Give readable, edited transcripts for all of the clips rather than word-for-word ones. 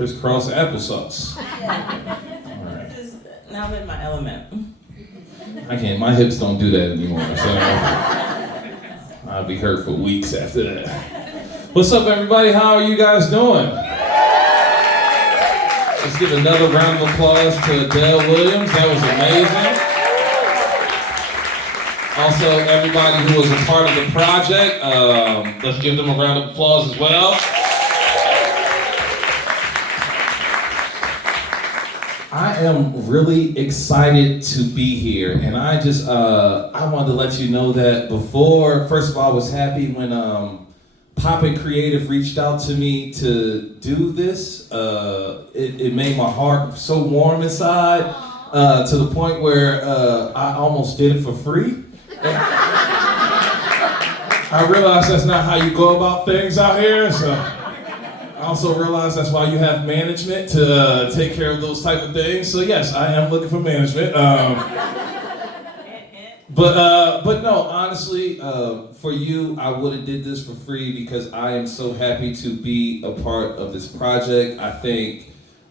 crisscross applesauce. All right. Now I'm in my element. I can't, my hips don't do that anymore, so I'll be hurt for weeks after that. What's up, everybody? How are you guys doing? Let's give another round of applause to Adele Williams. That was amazing. Also, everybody who was a part of the project, let's give them a round of applause as well. I am really excited to be here, and I wanted to let you know that before, first of all, I was happy when Poppin' Creative reached out to me to do this. It made my heart so warm inside to the point where I almost did it for free. I realized that's not how you go about things out here, so I also realized that's why you have management to take care of those type of things. So yes, I am looking for management. But no, honestly, for you, I would have did this for free because I am so happy to be a part of this project. I think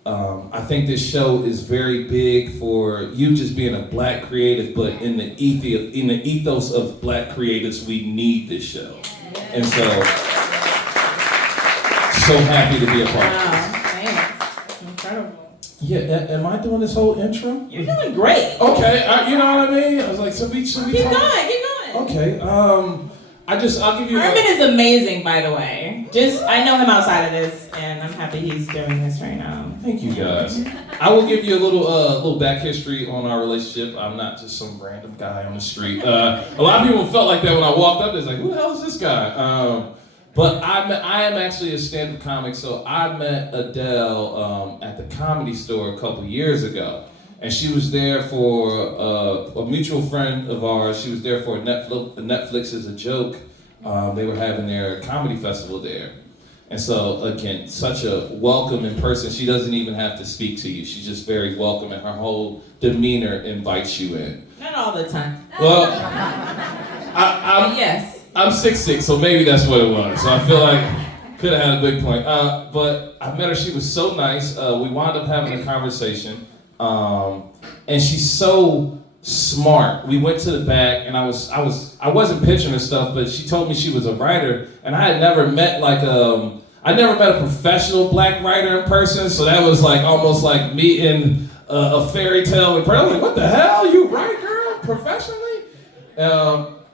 this show is very big for you just being a black creative, but in the ethos of black creatives, we need this show. And so happy to be a part of this. Wow, thanks. Incredible. Yeah, am I doing this whole intro? You're doing great. Okay, you know what I mean? I was like, should we Keep talk? going. Okay, I'll give you. Herman is amazing, by the way. I know him outside of this, and I'm happy he's doing this right now. Thank you, guys. I will give you a little back history on our relationship. I'm not just some random guy on the street. A lot of people felt like that when I walked up. It's like, who the hell is this guy? But I am actually a stand-up comic, so I met Adele at the Comedy Store a couple years ago. And she was there for a mutual friend of ours. She was there for Netflix as a joke. They were having their comedy festival there. And so, again, such a welcoming person. She doesn't even have to speak to you. She's just very welcoming. Her whole demeanor invites you in. Not all the time. Well, yes. I'm 6'6", so maybe that's what it was. So I feel like could have had a big point. But I met her. She was so nice. We wound up having a conversation. And she's so smart. We went to the back, and I wasn't pitching her stuff, but she told me she was a writer, and I had never met I never met a professional black writer in person, so that was like almost like meeting a fairy tale in person. I was like, what the hell? You write, girl, professionally?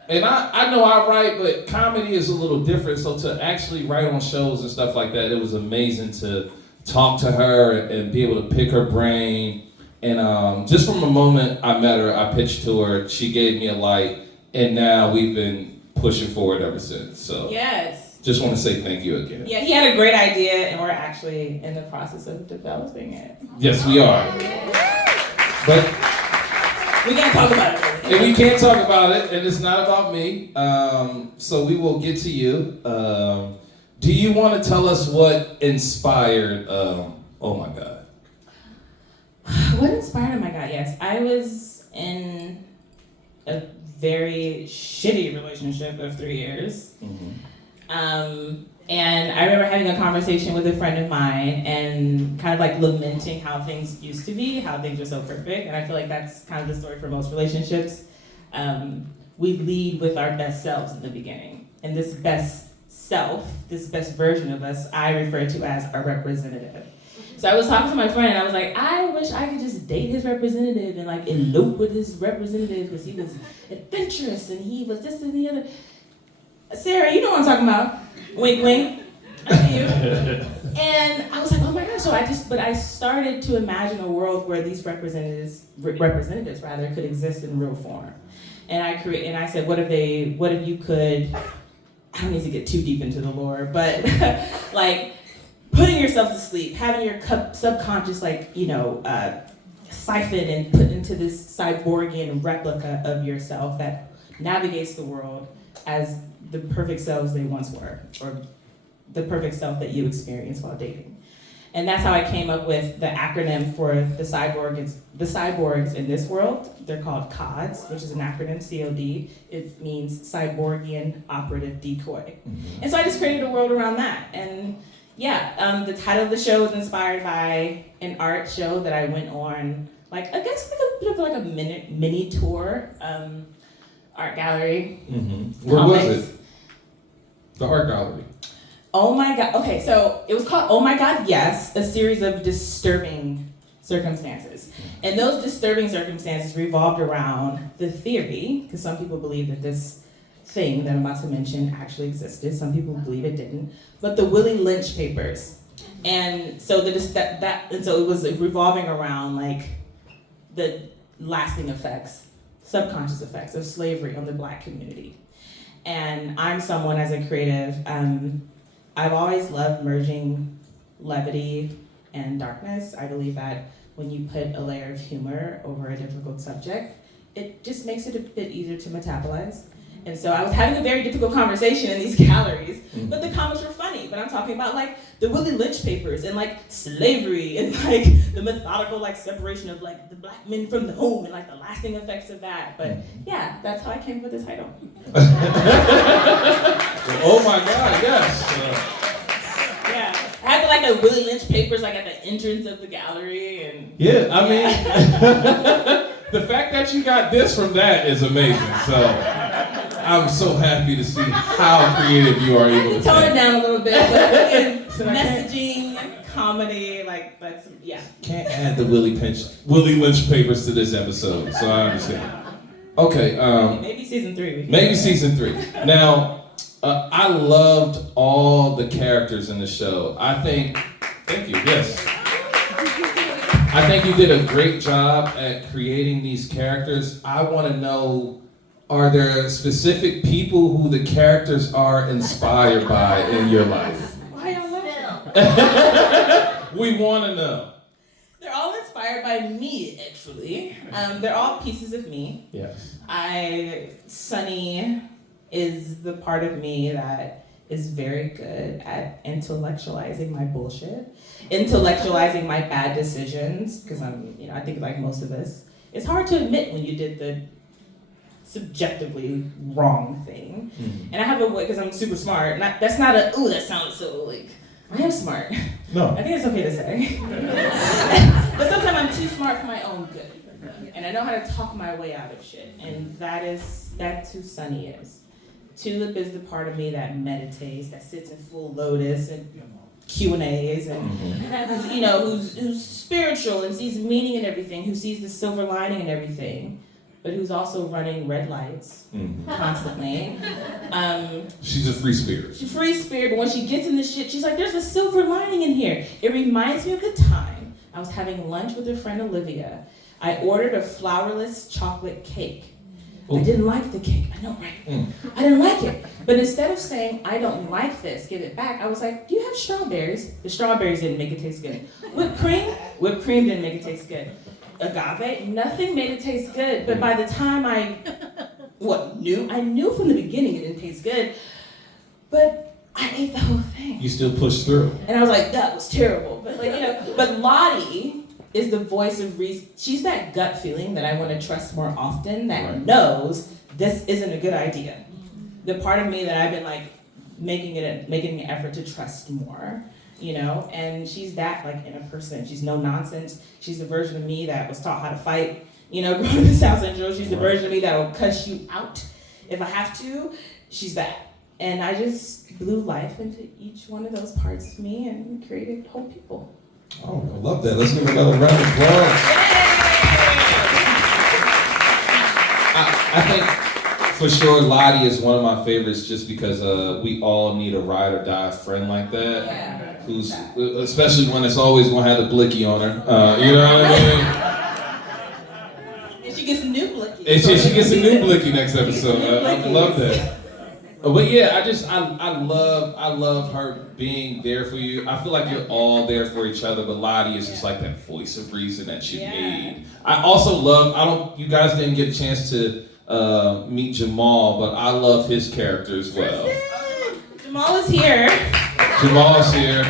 And I know I write, but comedy is a little different, so to actually write on shows and stuff like that, it was amazing to talk to her and be able to pick her brain. And just from the moment I met her, I pitched to her, she gave me a light, and now we've been pushing forward ever since. So Yes. Just want to say thank you again. Yeah, he had a great idea, and we're actually in the process of developing it. Yes, we are. But we can't talk about it. And we can't talk about it, and it's not about me. So we will get to you. Do you want to tell us what inspired, oh my God. What inspired my God? Yes, I was in a very shitty relationship of 3 years. Mm-hmm. And I remember having a conversation with a friend of mine and kind of like lamenting how things used to be, how things were so perfect. And I feel like that's kind of the story for most relationships. We lead with our best selves in the beginning. And this best self, this best version of us, I refer to as our representative. So I was talking to my friend and I was like, I wish I could just date his representative and like elope with his representative because he was adventurous and he was this and the other. Sarah, you know what I'm talking about. Wink, wink. I see you. And I was like, oh my gosh. So I started to imagine a world where these representatives could exist in real form. And I said, what if you could, I don't need to get too deep into the lore, but like putting yourself to sleep, having your subconscious siphoned and put into this cyborgian replica of yourself that navigates the world as the perfect selves they once were, or the perfect self that you experienced while dating. And that's how I came up with the acronym for the cyborgs in this world. They're called CODs, which is an acronym, COD. It means Cyborgian Operative Decoy. Mm-hmm. And so I just created a world around that. And The title of the show was inspired by an art show that I went on, like I guess like a bit of like a mini tour, art gallery. Mm-hmm. Where was it? The art gallery. Oh my God. Okay, so it was called Oh My God, Yes, a series of disturbing circumstances. And those disturbing circumstances revolved around the theory, because some people believe that this thing that I'm about to mention actually existed. Some people believe it didn't. But the Willie Lynch papers. And so so it was revolving around like the lasting effects, subconscious effects of slavery on the Black community. And I'm someone as a creative, I've always loved merging levity and darkness. I believe that when you put a layer of humor over a difficult subject, it just makes it a bit easier to metabolize. And so I was having a very difficult conversation in these galleries, but the comics were funny. But I'm talking about like the Willie Lynch papers and like slavery and like the methodical like separation of like the Black men from the home and like the lasting effects of that. But yeah, that's how I came up with this title. Oh my God, yes. Yeah, I had like the Willie Lynch papers like at the entrance of the gallery and. Yeah, I mean, the fact that you got this from that is amazing. So. I'm so happy to see how creative you are able to tone it down a little bit, but messaging, comedy, like that's yeah. Can't add the Willie Lynch papers to this episode, so I understand. Okay, maybe season 3. Maybe season 3. Now, I loved all the characters in the show. Thank you. Yes. I think you did a great job at creating these characters. I want to know. Are there specific people who the characters are inspired by in your life? Why y'all laughing? We want to know. They're all inspired by me, actually. They're all pieces of me. Yes. Sunny is the part of me that is very good at intellectualizing my bullshit, intellectualizing my bad decisions, because I think like most of us, it's hard to admit when you did the subjectively wrong thing. Mm-hmm. And I have a way, because I'm super smart, that's not that sounds so like, I am smart. No. I think it's okay to say. But sometimes I'm too smart for my own good. And I know how to talk my way out of shit. And that's who Sunny is. Tulip is the part of me that meditates, that sits in full lotus and Q&As and who's spiritual and sees meaning in everything, who sees the silver lining in everything. But who's also running red lights constantly. She's a free spirit. She's a free spirit, but when she gets in this shit, she's like, there's a silver lining in here. It reminds me of the time I was having lunch with her friend Olivia. I ordered a flourless chocolate cake. Ooh. I didn't like the cake, I know, right? I didn't like it. But instead of saying, I don't like this, give it back, I was like, do you have strawberries? The strawberries didn't make it taste good. Whipped cream didn't make it taste good. Agave, nothing made it taste good. But by the time I knew from the beginning it didn't taste good. But I ate the whole thing. You still pushed through. And I was like, that was terrible. But but Lottie is the voice of reason. She's that gut feeling that I want to trust more often, that knows this isn't a good idea. The part of me that I've been like making an effort to trust more. And she's that like in a person. She's no nonsense. She's the version of me that was taught how to fight. Growing up in South Central, she's the version of me that will cuss you out if I have to. She's that. And I just blew life into each one of those parts of me and created whole people. Oh, I love that. Let's give another round of applause. I think for sure Lottie is one of my favorites just because we all need a ride or die friend like that. Yeah. Who's, especially when it's always gonna have the blicky on her. You know what I mean? And she gets a new blicky. And she gets a new blicky next episode. I love that. But yeah, I love her being there for you. I feel like you're all there for each other, but Lottie is just like that voice of reason that you need. I also love, you guys didn't get a chance to meet Jamal, but I love his character as well. Jamal is here. Jamal's here.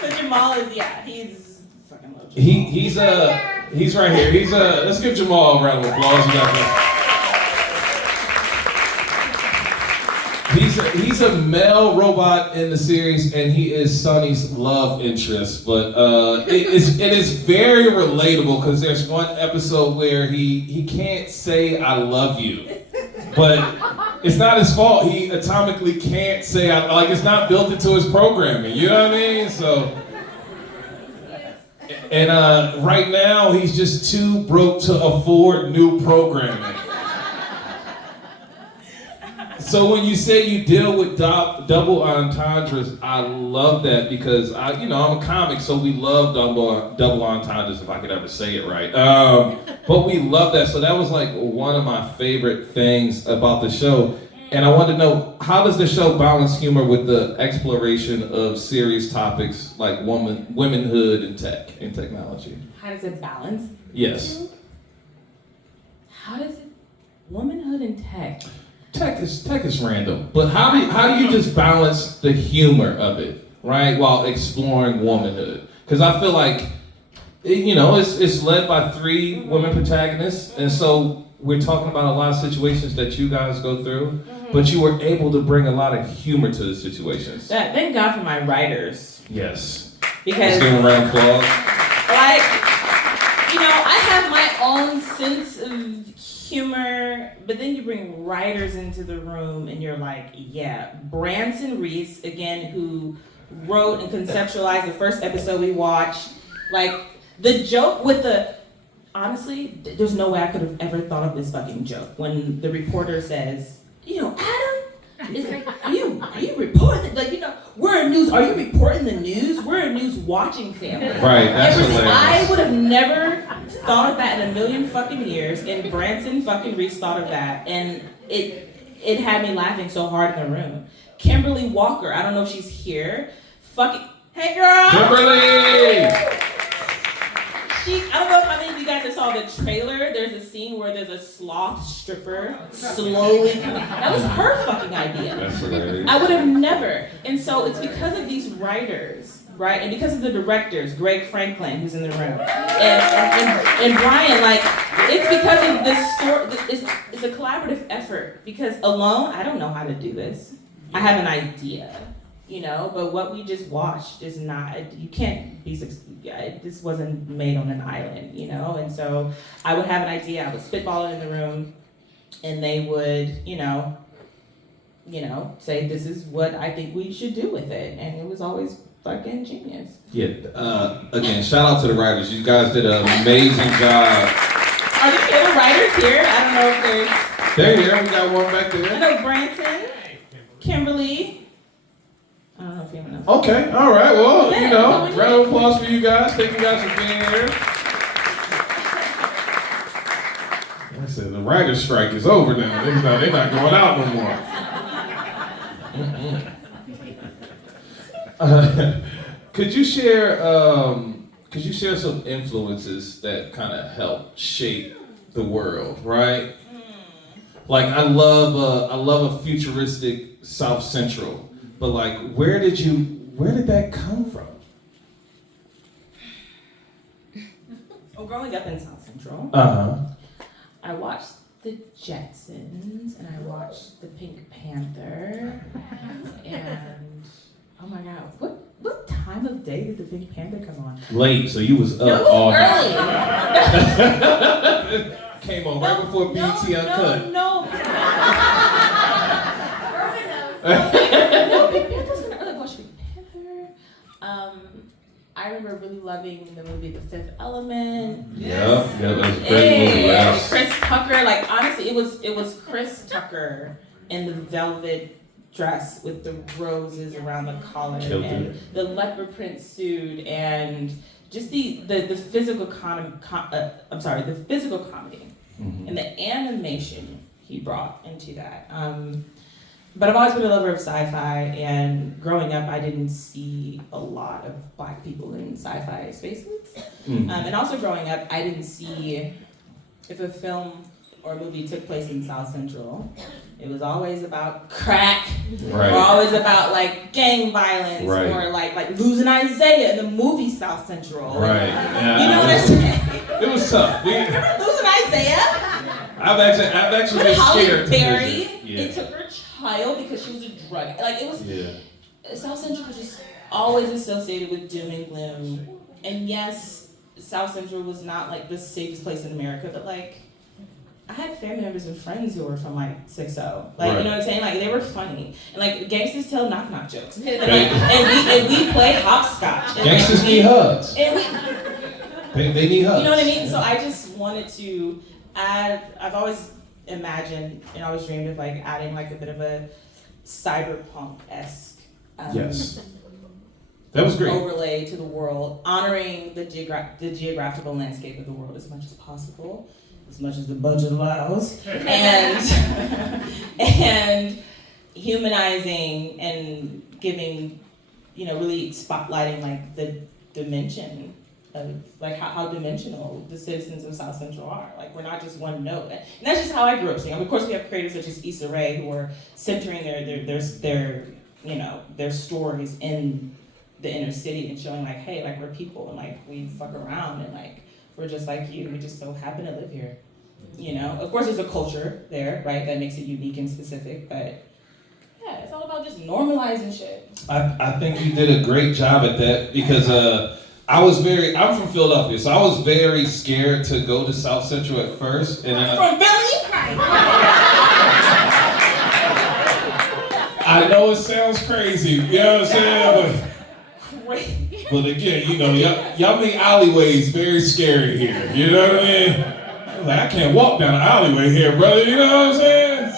But Jamal is, he's fucking low. He's right here. Let's give Jamal a round of applause. he's a male robot in the series, and he is Sonny's love interest. But it is very relatable because there's one episode where he can't say "I love you," but it's not his fault. He atomically can't say it's not built into his programming. You know what I mean? So. And right now, he's just too broke to afford new programming. So when you say you deal with double entendres, I love that because I'm a comic, so we love double entendres if I could ever say it right. But we love that. So that was like one of my favorite things about the show. And I wanted to know, how does the show balance humor with the exploration of serious topics like womanhood and tech and technology? How does it balance? Yes. How does it? Womanhood and tech. Tech is random, but how do you just balance the humor of it, right, while exploring womanhood? Because I feel like, it's led by 3 women protagonists, and so we're talking about a lot of situations that you guys go through, but you were able to bring a lot of humor to the situations. Thank God for my writers. Yes. Because let's give them a round of applause. I have my own sense of humor, but then you bring writers into the room and you're like, yeah. Branson Reese, again, who wrote and conceptualized the first episode we watched, the joke with honestly, there's no way I could have ever thought of this fucking joke when the reporter says, Adam, are you reporting? We're a news. Are you reporting the news? We're a news watching family. Right, that's hilarious. I would have never thought of that in a million fucking years, and Branson fucking Reese thought of that, and it had me laughing so hard in the room. Kimberly Walker, I don't know if she's here. Hey girl! Kimberly! I don't know how many of you guys saw the trailer. There's a scene where there's a sloth stripper slowly coming. That was her fucking idea. That's hilarious. I would have never. And so it's because of these writers, right? And because of the directors, Greg Franklin, who's in the room, and Brian, it's because of this story. It's a collaborative effort. Because alone, I don't know how to do this. I have an idea. But what we just watched is not, you can't be, this wasn't made on an island, and so I would have an idea, I would spitball it in the room, and they would, say this is what I think we should do with it, and it was always fucking genius. Yeah, again, shout out to the writers, you guys did an amazing job. Are the other writers here? I don't know if They're here, we got one back there. I know Branson, Kimberly, I don't know if anyone else. Okay, all right. Well, round of applause for you guys. Thank you guys for being here. I said the writer's strike is over now. They're not going out no more. Could you share some influences that kind of help shape the world, right? I love a futuristic South Central. But where did that come from? Well, growing up in South Central, I watched the Jetsons and I watched the Pink Panther, and oh my God, what time of day did the Pink Panther come on? Late, so you was up all night. Came on right before BT Uncut. No, Pink Panther's gonna early. Watch Pink Panther. I remember really loving the movie The Fifth Element. Yeah, that was a great movie. Yes. Chris Tucker, honestly, it was Chris Tucker in the velvet dress with the roses around the collar and the leopard print suit and just the physical the physical comedy and the animation he brought into that. But I've always been a lover of sci-fi, and growing up, I didn't see a lot of Black people in sci-fi spaces. And also growing up, I didn't see, if a film or a movie took place in South Central, it was always about crack, right. Or always about gang violence, right. Or like losing Isaiah in the movie South Central. Right. Yeah. You know what I'm saying? It was tough. Remember losing Isaiah? I've actually been Halle scared. Berry, Yeah. it took her Ohio because she was a drug. Like it was. Yeah. South Central was just always associated with doom and gloom. And yes, South Central was not like the safest place in America, but like I had family members and friends who were from like 6-0. Like you know what I'm saying? Like they were funny. And like gangsters tell knock knock jokes. And, like, and we played hopscotch. Gangsters need hugs. And They need hugs. you know what I mean? So I just wanted to add, I've always imagined and always dreamed of like adding like a bit of a cyberpunk-esque yes. That was great. Overlay to the world, honoring the geographical landscape of the world as much as possible, as much as the budget allows, and humanizing and giving, really spotlighting like the dimension of like how dimensional the citizens of South Central are. Like we're not just one note, and that's just how I grew up seeing. Of course, we have creators such as Issa Rae who are centering their stories in the inner city and showing like, hey, like we're people and like we fuck around and like we're just like you. We just so happen to live here. Of course, there's a culture there, right, that makes it unique and specific, but yeah, it's all about just normalizing shit. I think you did a great job at that because I'm from Philadelphia, so I was very scared to go to South Central at first. And from Philly? I know it sounds crazy, you know what I'm saying? But again, y'all make alleyways very scary here, you know what I mean? Like, I can't walk down the alleyway here, brother, you know what I'm saying?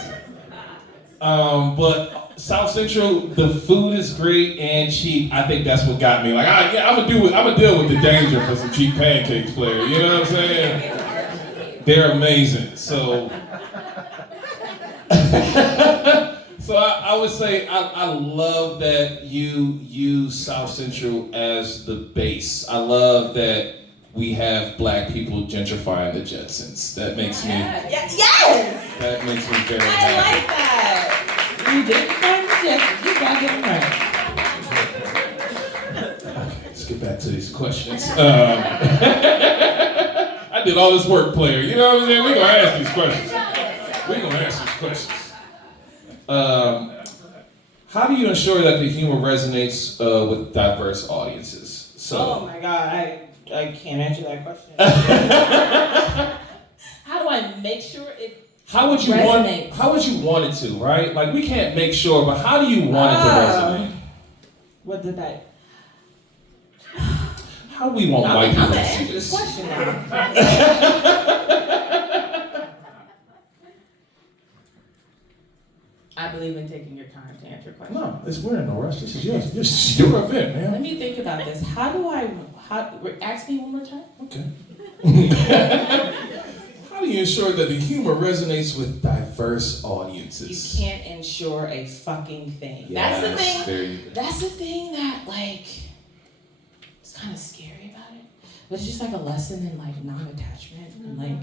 But South Central, the food is great and cheap. I think that's what got me. Like, I'm gonna deal with the danger for some cheap pancakes, player. You know what I'm saying? They're amazing. So, I would say I love that you use South Central as the base. I love that we have black people gentrifying the Jetsons. That makes me. Yes. That makes me very happy. I like that. You gentrifying the Jetsons. You gotta get right. Okay, let's get back to these questions. I did all this work, player. You know what I'm saying? We're gonna ask these questions. How do you ensure that the humor resonates with diverse audiences? Oh my God, I can't answer that question. How do I make sure it resonates? How would you want it to, right? Like we can't make sure, but how do you want it to resonate? What did that? How do we want white people to see answer this question now. I believe in taking your time to answer questions. No, we're in no rush. This is yours. This is your event, man. Let me think about this. Ask me one more time? Okay. How do you ensure that the humor resonates with diverse audiences? You can't ensure a fucking thing. Yes, That's the thing. there you go. That's the thing that like it's kind of scary about it. But it's just like a lesson in like non-attachment. And like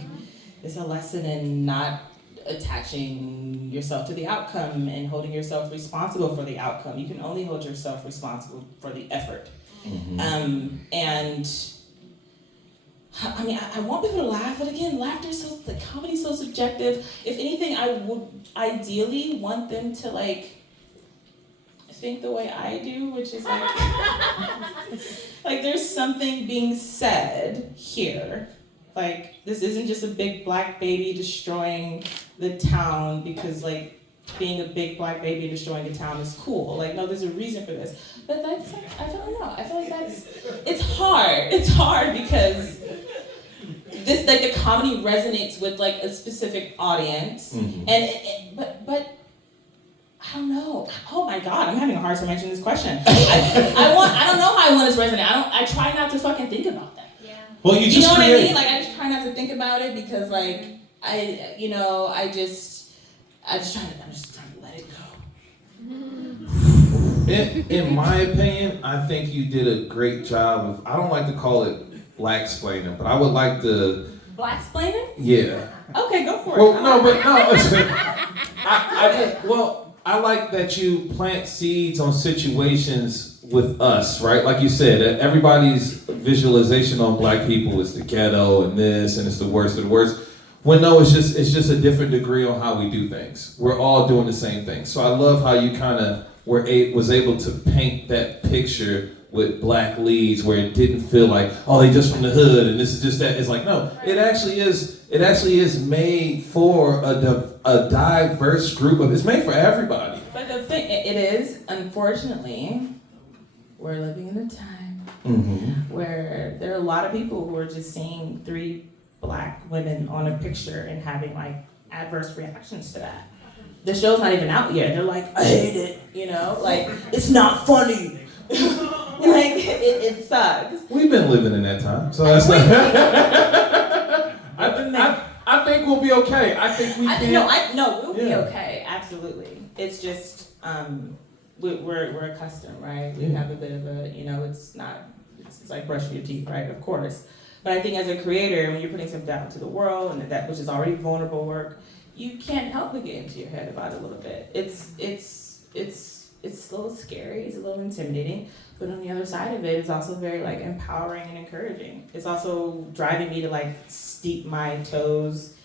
it's a lesson in not attaching yourself to the outcome and holding yourself responsible for the outcome. You can only hold yourself responsible for the effort. Mm-hmm. And I mean, I want people to laugh, but again, comedy's so subjective. If anything, I would ideally want them to like think the way I do, which is like, like there's something being said here. Like, this isn't just a big black baby destroying the town because like being a big black baby destroying a town is cool. Like, no, there's a reason for this. But that's like, I don't know. I feel like it's hard. It's hard because this, like, the comedy resonates with like a specific audience. Mm-hmm. But I don't know. Oh my God, I'm having a hard time answering this question. I don't know how I want this to resonate. I try not to fucking think about that. Yeah. Well, you know what I mean? Like, I just try not to think about it because like I'm just trying to let it go. In my opinion, I think you did a great job of, I don't like to call it black-splaining, but I would like to... Black-splaining? Yeah. Okay, go for it. Well, no. I like that you plant seeds on situations with us, right? Like you said, everybody's visualization on black people is the ghetto and this, and it's the worst of the worst. When no, it's just a different degree on how we do things. We're all doing the same thing. So I love how you kind of was able to paint that picture with black leads, where it didn't feel like, oh, they just from the hood and this is just that. It's like, no, it actually is made for a diverse group of. It's made for everybody. But the thing, it is, unfortunately, we're living in a time where there are a lot of people who are just seeing 3 black women on a picture and having like adverse reactions to that. The show's not even out yet. They're like, I hate it, like it's not funny. Like it sucks. We've been living in that time, so that's not. I think we'll be okay. I think we can. We'll be okay. Absolutely. It's just we're accustomed, right? We have a bit of a, it's like brushing your teeth, right? Of course. But I think as a creator, when you're putting something out into the world, and that which is already vulnerable work, you can't help but get into your head about it a little bit. It's a little scary, it's a little intimidating, but on the other side of it, it's also very like empowering and encouraging. It's also driving me to like steep my toes,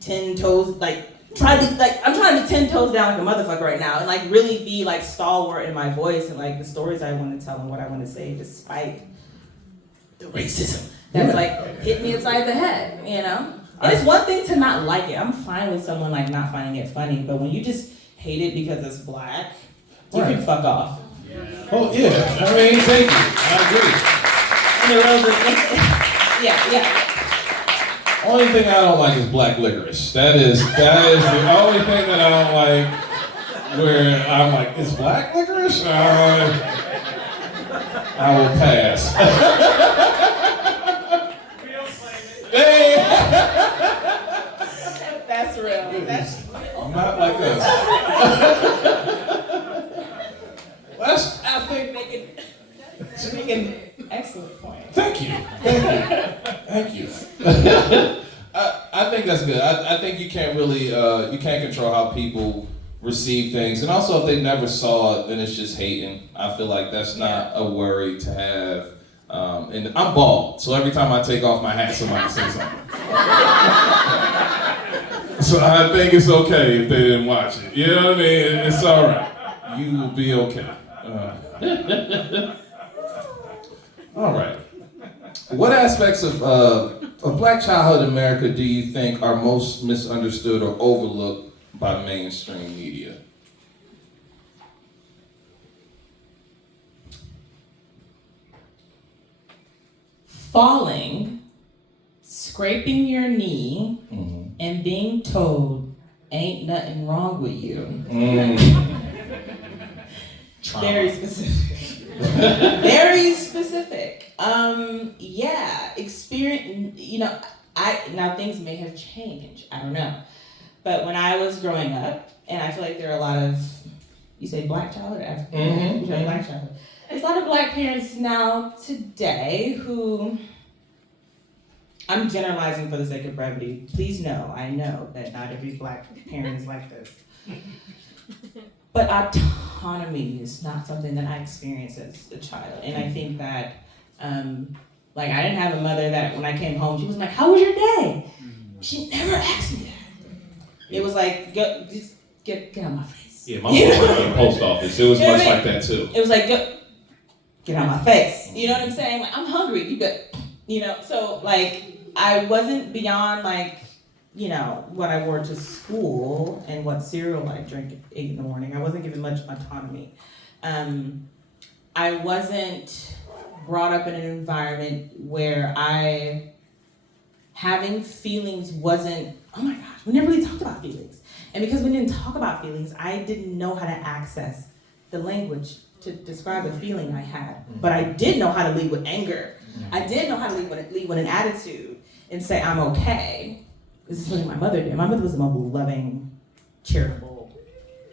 10 toes, like I'm trying to be 10 toes down like a motherfucker right now, and like really be like stalwart in my voice and like the stories I want to tell and what I want to say, despite the racism that's like hit me upside the head, And it's one thing to not like it. I'm fine with someone like not finding it funny, but when you just hate it because it's black, you can fuck off. Oh yeah, I mean, thank you. I agree. Yeah. Only thing I don't like is black licorice. That is the only thing that I don't like. Where I'm like, is black licorice? I will pass. That's real. That's not like us. I think making an excellent point. Thank you. I think that's good. I think you can't really you can't control how people receive things, and also if they never saw it, then it's just hating. I feel like that's not a worry to have. And I'm bald, so every time I take off my hat, somebody says something. So I think it's okay if they didn't watch it. You know what I mean? It's all right. You will be okay. All right. What aspects of Black childhood in America do you think are most misunderstood or overlooked by mainstream media? Falling, scraping your knee, and being told ain't nothing wrong with you. Very specific. Very specific. Experience, now things may have changed, I don't know. But when I was growing up, and I feel like there are a lot of, you say black childhood or African? You say black childhood. There's a lot of black parents now today who, I'm generalizing for the sake of brevity. Please know, I know that not every black parent is like this. But autonomy is not something that I experienced as a child. And I think that, I didn't have a mother that when I came home, she was like, how was your day? She never asked me that. It was like, just get out of my face. Yeah, my mom worked at the post office. It was much like that too. It was like, get out of my face. You know what I'm saying? Like, I'm hungry. You got, so I wasn't beyond what I wore to school and what cereal I drank at 8 in the morning. I wasn't given much autonomy. I wasn't brought up in an environment where having feelings wasn't, oh my gosh, we never really talked about feelings. And because we didn't talk about feelings, I didn't know how to access the language to describe a feeling I had. But I did know how to lead with anger. I did know how to lead with an attitude and say, I'm okay. This is what my mother did. My mother was the most loving, charitable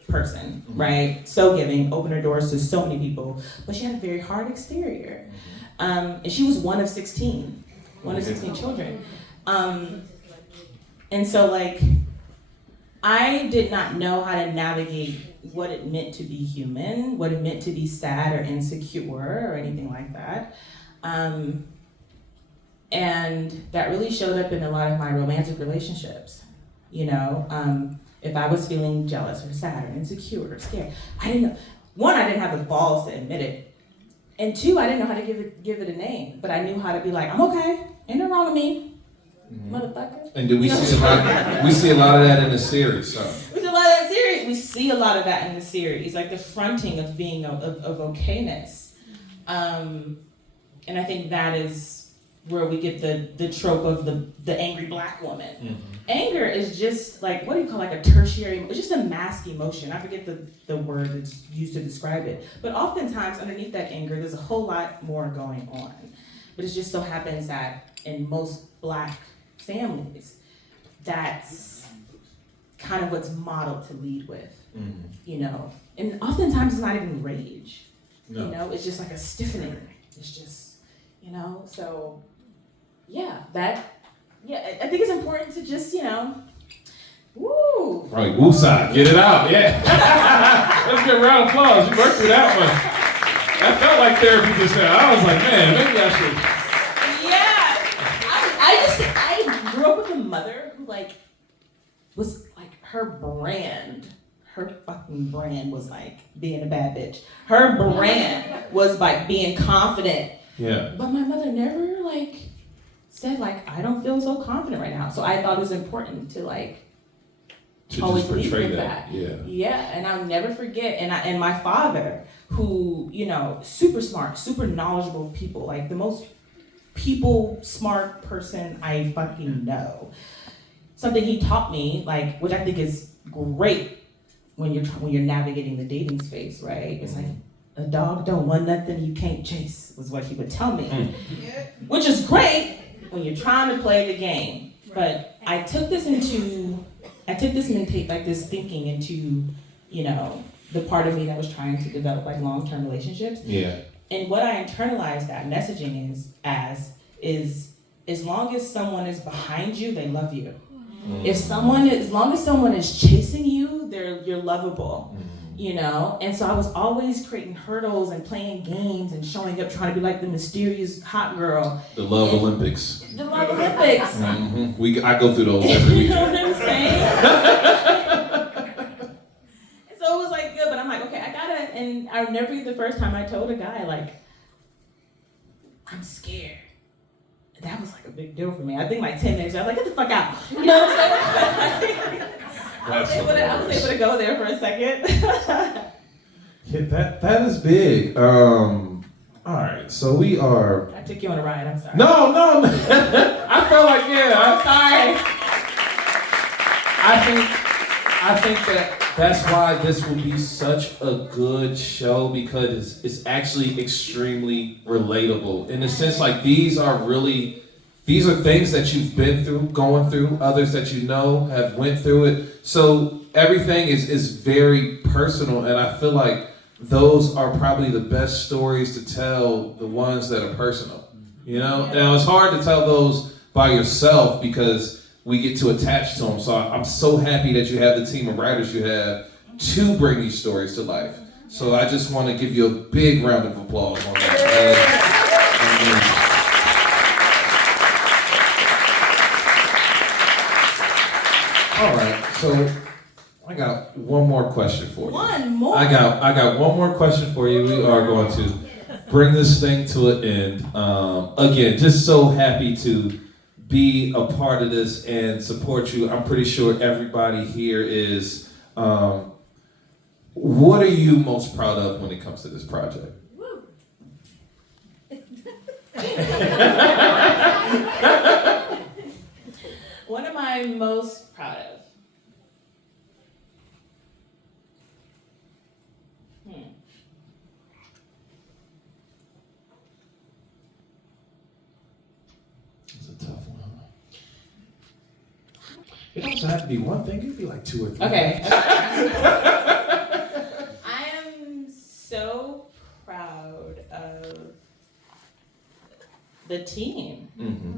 person, right? So giving, opened her doors to so many people, but she had a very hard exterior. And she was one of 16 children. And so I did not know how to navigate what it meant to be human, what it meant to be sad or insecure or anything like that. And that really showed up in a lot of my romantic relationships. You know, if I was feeling jealous or sad or insecure or scared, I didn't know. One, I didn't have the balls to admit it. And two, I didn't know how to give it a name. But I knew how to be like, I'm okay. Ain't nothing wrong with me, motherfucker. And do we see a lot? We see a lot of that in the series. So. We see a lot of that series. We see a lot of that in the series, like the fronting of being of okayness. And I think that is where we get the trope of the angry black woman. Mm-hmm. Anger is just like, what do you call like a tertiary, it's just a masked emotion. I forget the word that's used to describe it. But oftentimes underneath that anger, there's a whole lot more going on. But it just so happens that in most black families, that's kind of what's modeled to lead with, you know? And oftentimes it's not even rage, you know? It's just like a stiffening. It's just, you know, so yeah, I think it's important to just, you know, woo. Right, woo side, get it out, yeah. Let's get a round of applause. You worked through that one. That felt like therapy just now. I was like, man, maybe I should. Yeah, I grew up with a mother who was her fucking brand was like being a bad bitch. Her brand was like being confident. Yeah. But my mother never said I don't feel so confident right now. So I thought it was important to always lead with that. Yeah. Yeah, and I'll never forget. And my father, who, you know, super smart, super knowledgeable people, like the most people smart person I fucking know. Something he taught me, which I think is great when you're navigating the dating space, right? It's like, a dog don't want nothing you can't chase, was what he would tell me. Which is great when you're trying to play the game. But I took this thinking into, you know, the part of me that was trying to develop long-term relationships. Yeah. And what I internalized that messaging is as long as someone is behind you, they love you. As long as someone is chasing you, you're lovable. You know, and so I was always creating hurdles and playing games and showing up trying to be like the mysterious hot girl. The Love Olympics. The Love Olympics. Mm-hmm. I go through those every week. You know what I'm saying? And so it was good, but I'm like, okay, I gotta, and I'll never forget the first time I told a guy, I'm scared. That was a big deal for me. I think 10 minutes, I was like, get the fuck out. You know what I'm saying? I was able to go there for a second. Yeah, that is big. All right, so we are. I took you on a ride. I'm sorry. No. I felt like I'm sorry. I think that's why this will be such a good show, because it's actually extremely relatable in the sense these are things that you've been through, going through, others that you know have went through it. So everything is very personal, and I feel like those are probably the best stories to tell, the ones that are personal. You know? Now it's hard to tell those by yourself because we get too attached to them. So I'm so happy that you have the team of writers you have to bring these stories to life. So I just want to give you a big round of applause on that. All right, so I got one more question for you. One more? I got one more question for you. We are going to bring this thing to an end. Again, just so happy to be a part of this and support you. I'm pretty sure everybody here is. What are you most proud of when it comes to this project? What am I most proud of? It's a tough one. It doesn't have to be one thing. It could be 2 or 3. Okay. I am so proud of the team. Mm-hmm.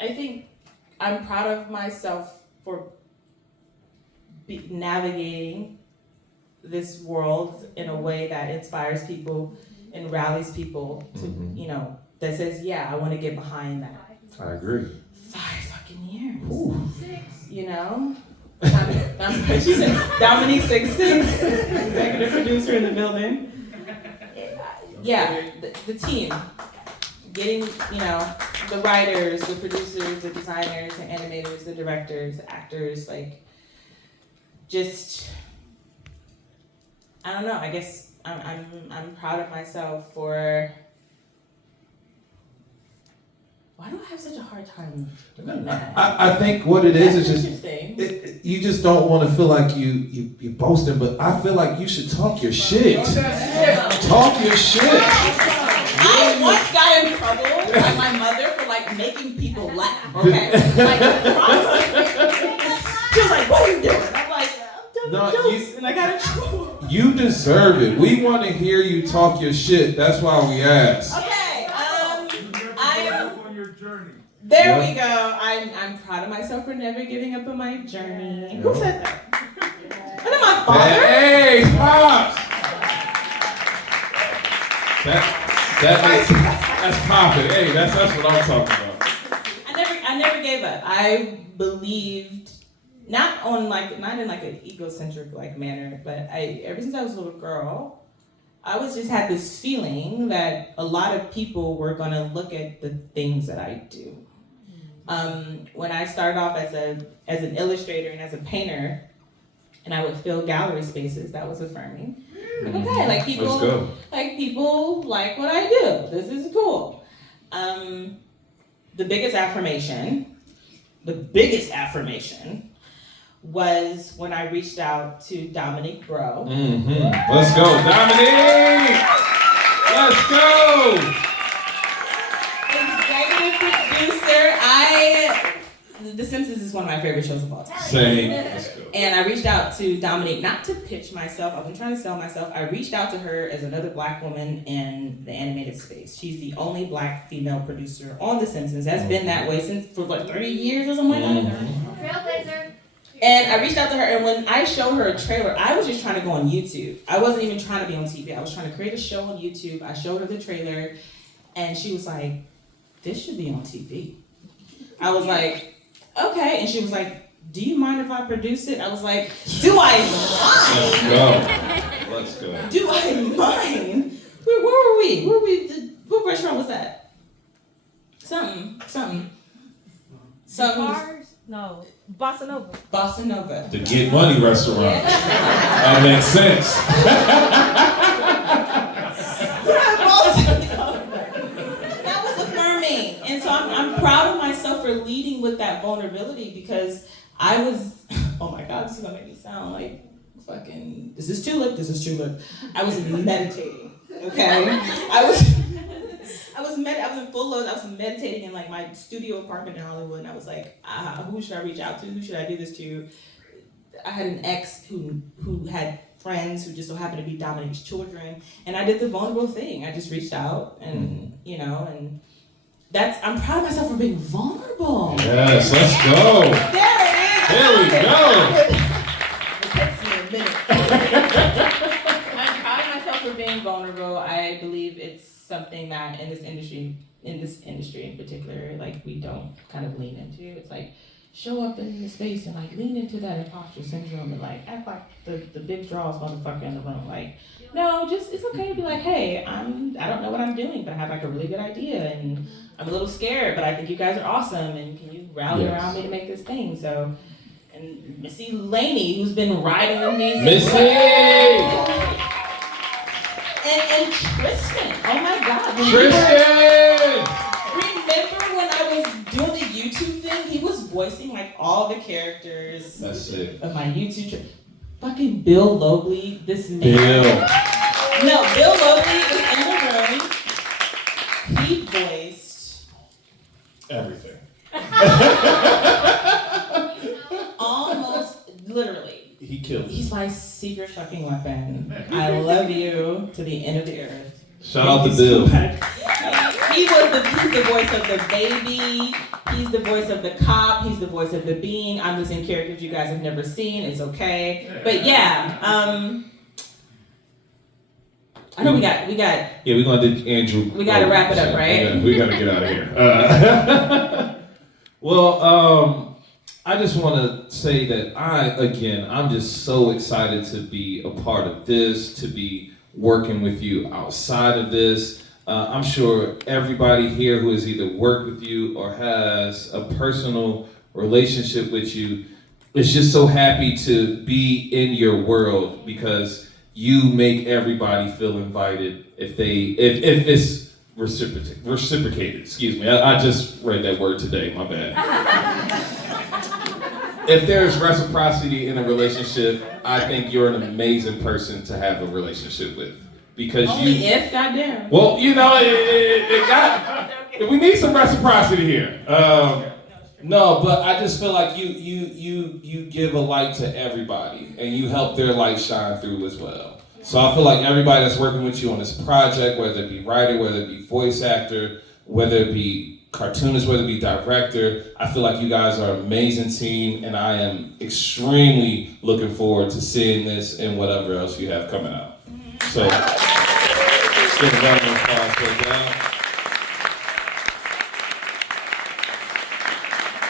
I think I'm proud of myself for navigating this world in a way that inspires people and rallies people to, that says, yeah, I want to get behind that. I agree. 5 fucking years. Ooh. You know? She said, Dominique 66, executive producer in the building. Yeah, the team. Getting, you know, the writers, the producers, the designers, the animators, the directors, the actors, like, just, I don't know, I guess I'm proud of myself for, why do I have such a hard time doing that? I think what it is just interesting. you just don't want to feel like you boasting, but I feel like you should talk your shit. Talk your shit. I once got in trouble by my mother for like making people laugh. Okay, like she was like, "What are you doing?" I'm like, "I'm telling jokes," and I got in trouble. You deserve it. We want to hear you talk your shit. That's why we ask. Okay, on your journey. There we go. I'm proud of myself for never giving up on my journey. Who said that? And my father. Hey, pops. That's popping. Hey, that's what I'm talking about. I never gave up. I believed not in like an egocentric like manner, but ever since I was a little girl, I just had this feeling that a lot of people were gonna look at the things that I do. When I started off as an illustrator and as a painter, and I would fill gallery spaces, that was affirming. Like, okay, like people like what I do. This is cool. The biggest affirmation was when I reached out to Dominique Bro. Let's go, Dominique! Let's go! Executive producer. The Simpsons is one of my favorite shows of all time. Same. Let's go. And I reached out to Dominique, not to pitch myself, I've been trying to sell myself. I reached out to her as another Black woman in the animated space. She's the only Black female producer on The Simpsons. Has been that way for 30 years or something like that. Trailblazer. And I reached out to her, and when I showed her a trailer, I was just trying to go on YouTube. I wasn't even trying to be on TV. I was trying to create a show on YouTube. I showed her the trailer, and she was like, "This should be on TV." I was like, okay, and she was like, "Do you mind if I produce it?" I was like, "Do I mind?" Let's go. Do I mind? Where were we? What restaurant was that? Something. Bars? No. Bossa Nova. Bossa Nova. The Get Money restaurant. That makes sense. That was affirming. And so I'm proud of myself for leading with that vulnerability because I was, oh my God, this is gonna make me sound like fucking, this is tulip. I was meditating, okay? I was in full load. I was meditating in like my studio apartment in Hollywood, and I was like, who should I reach out to? Who should I do this to? I had an ex who had friends who just so happened to be Dominique's children, and I did the vulnerable thing. I just reached out, and and I'm proud of myself for being vulnerable. Yes, let's go. There it is. There we go. It takes me a minute. I'm proud of myself for being vulnerable. I believe it's something that in this industry in particular, like we don't kind of lean into. It's like show up in the space and like lean into that imposter syndrome and like act like the big draws motherfucker in the room. Like, no, just it's okay to be like, hey, I don't know what I'm doing, but I have like a really good idea and I'm a little scared, but I think you guys are awesome and can you rally around me to make this thing? So, and Missy Laney, who's been riding with me. Missy! And Tristan, oh my God. Tristan! Remember when I was doing the YouTube thing? He was voicing like all the characters That's it. of my YouTube. Fucking Bill Lobley, this man. No, Bill Lobley is in the room. He voiced everything. Almost literally. He killed He's my secret fucking weapon. I love you to the end of the earth. Shout out to Bill. He's the voice of the baby. He's the voice of the cop. He's the voice of the being. I'm just in characters you guys have never seen. It's okay. But yeah, I know we got. Yeah, we're gonna do Andrew. We gotta wrap it up, right? We gotta get out of here. Well, I just want to say that I'm just so excited to be a part of this, to be working with you outside of this. I'm sure everybody here who has either worked with you or has a personal relationship with you is just so happy to be in your world because you make everybody feel invited if it's reciprocated. Excuse me, I just read that word today, my bad. If there's reciprocity in a relationship, I think you're an amazing person to have a relationship with. Because goddamn. Well, you know, we need some reciprocity here. No, but I just feel like you give a light to everybody, and you help their light shine through as well. So I feel like everybody that's working with you on this project, whether it be writer, whether it be voice actor, whether it be cartoonist, whether it be director, I feel like you guys are an amazing team, and I am extremely looking forward to seeing this and whatever else you have coming out. So, let's give a round of applause for Adele.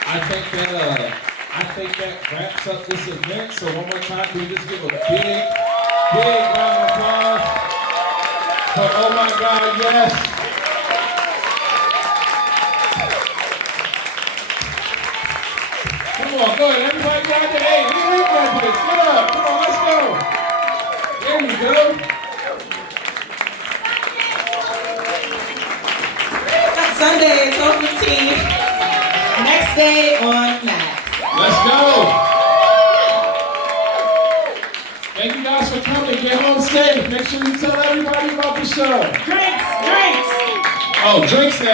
I think that wraps up this event. So one more time, can we just give a big round of applause for Oh My God, Yes. Come on, go ahead, everybody get out there. Hey, we got this. Get up, come on, let's go. There we go. Sunday, 12:15. Next day on Max. Let's go. Thank you guys for coming. Get home safe. Make sure you tell everybody about the show. Drinks. Oh, drinks now.